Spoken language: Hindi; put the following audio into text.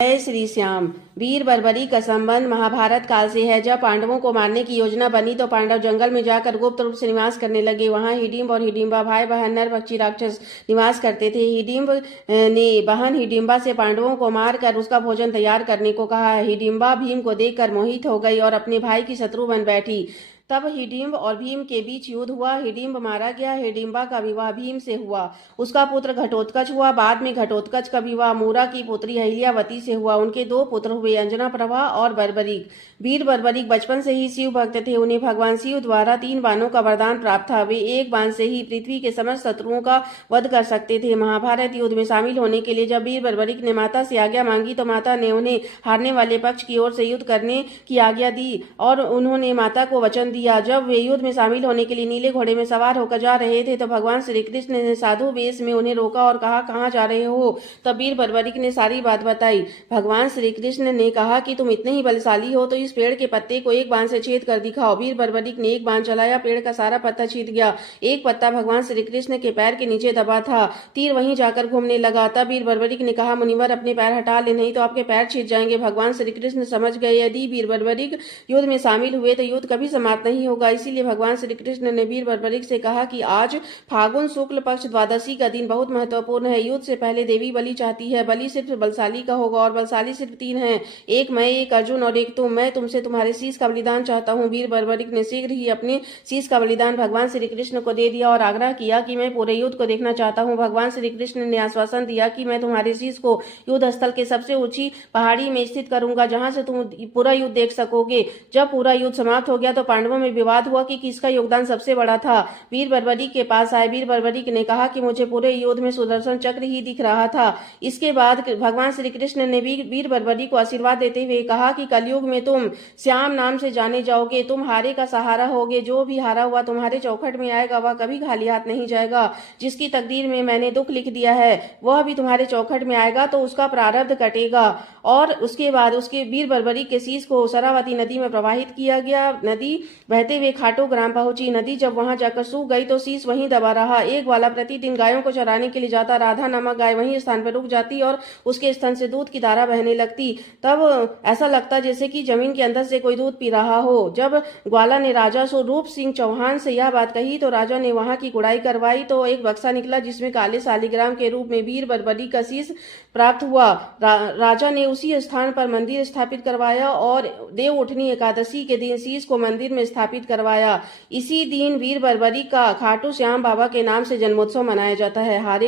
जय श्री श्याम। वीर बर्बरी का संबंध महाभारत काल से है। जब पांडवों को मारने की योजना बनी तो पांडव जंगल में जाकर गुप्त रूप से निवास करने लगे। वहां हिडिंब और हिडिंबा भाई बहन नर पक्षी राक्षस निवास करते थे। हिडिंब ने बहन हिडिंबा से पांडवों को मारकर उसका भोजन तैयार करने को कहा। हिडिंबा भीम को देखकर मोहित हो गई और अपने भाई की शत्रु बन बैठी। तब हिडिंब और भीम के बीच युद्ध हुआ। हिडिंब मारा गया। हिडिंबा का विवाह भीम से हुआ। उसका पुत्र घटोत्कच हुआ। बाद में घटोत्कच का विवाह मूरा की पुत्री अहिल्यावती से हुआ। उनके दो पुत्र हुए, अंजना प्रभा और बर्बरीक। वीर बर्बरीक बचपन से ही शिव भक्त थे। उन्हें भगवान शिव द्वारा 3 बाणों का वरदान प्राप्त था। वे एक बाण से ही पृथ्वी के समस्त शत्रुओं का वध कर सकते थे। महाभारत युद्ध में शामिल होने के लिए जब वीर बर्बरीक ने माता से आज्ञा मांगी तो माता ने उन्हें हारने वाले पक्ष की ओर से युद्ध करने की आज्ञा दी और उन्होंने माता को वचन दिया। जब वे युद्ध में शामिल होने के लिए नीले घोड़े में सवार होकर जा रहे थे तो भगवान श्री कृष्ण ने साधु वेश में उन्हें रोका और कहा, कहाँ जा रहे हो? तब वीर बर्बरीक ने सारी बात बताई। भगवान श्री कृष्ण ने कहा कि तुम इतने ही बलशाली हो तो इस पेड़ के पत्ते को एक बाण से छेद कर दिखाओ। वीर बर्बरीक ने एक बाण चलाया। पेड़ का सारा पत्ता छीद गया। एक पत्ता भगवान श्री कृष्ण के पैर के नीचे दबा था। तीर वहीं जाकर घूमने लगा। तब वीर बर्बरीक ने कहा, मुनिवर अपने पैर हटा ले, नहीं तो आपके पैर छीद जाएंगे। भगवान श्री कृष्ण समझ गए यदि वीर बर्बरीक युद्ध में शामिल हुए तो युद्ध कभी समाप्त नहीं होगा। इसीलिए भगवान श्री कृष्ण ने वीर बर्बरीक से कहा कि आज फागुन शुक्ल पक्ष द्वादशी का दिन बहुत महत्वपूर्ण है। युद्ध से पहले देवी बलि चाहती है। बलि सिर्फ बलशाली का होगा और बलशाली सिर्फ 3 हैं, एक मैं, एक अर्जुन और एक तुम। मैं तुमसे तुम्हारे शीश का बलिदान चाहता हूँ। वीर बर्बरीक ने शीघ्र ही अपने शीश का बलिदान भगवान श्री कृष्ण को दे दिया और आग्रह किया कि मैं पूरे युद्ध को देखना चाहता हूँ। भगवान श्री कृष्ण ने आश्वासन दिया कि मैं तुम्हारे शीश को युद्ध स्थल के सबसे ऊंची पहाड़ी में स्थित करूंगा जहां से तुम पूरा युद्ध देख सकोगे। जब पूरा युद्ध समाप्त हो गया तो पांडवों में विवाद हुआ कि किसका योगदान सबसे बड़ा था। वीर बर्बरीक के पास आए। वीर बर्बरीक ने कहा कि मुझे पूरे युद्ध में सुदर्शन चक्र ही दिख रहा था। इसके बाद भगवान श्री कृष्ण ने वीर बर्बरीक को आशीर्वाद देते हुए कहा कि कलयुग में तुम श्याम नाम से जाने जाओगे। तुम हारे का सहारा होगे। जो भी हारा हुआ तुम्हारे चौखट में आएगा वह कभी खाली हाथ नहीं जाएगा। जिसकी तकदीर में मैंने दुख लिख दिया है वह भी तुम्हारे चौखट में आएगा तो उसका प्रारब्ध कटेगा। और उसके बाद उसके वीर बर्बरीक के शीश को शरावती नदी में प्रवाहित किया गया। नदी बहते हुए खाटू ग्राम पहुंची। नदी जब वहां जाकर सूख गई तो शीश वहीं दबा रहा। एक ग्वाला प्रतिदिन गायों को चराने के लिए जाता। राधा नामक गाय वहीं स्थान पर रुक जाती और उसके स्तन से दूध की धारा बहने लगती। तब ऐसा लगता जैसे कि जमीन के अंदर से कोई दूध पी रहा हो। जब ग्वाला ने राजा स्वरूप सिंह चौहान से यह बात कही तो राजा ने वहां की गुड़ाई करवाई तो एक बक्सा निकला जिसमें काले शालिग्राम के रूप में वीर बर्बरीक का शीश प्राप्त हुआ। राजा ने उसी स्थान पर मंदिर स्थापित करवाया और देव उठनी एकादशी के दिन शीश को मंदिर में स्थापित करवाया। इसी दिन वीर बर्बरीक का खाटू श्याम बाबा के नाम से जन्मोत्सव मनाया जाता है। हारे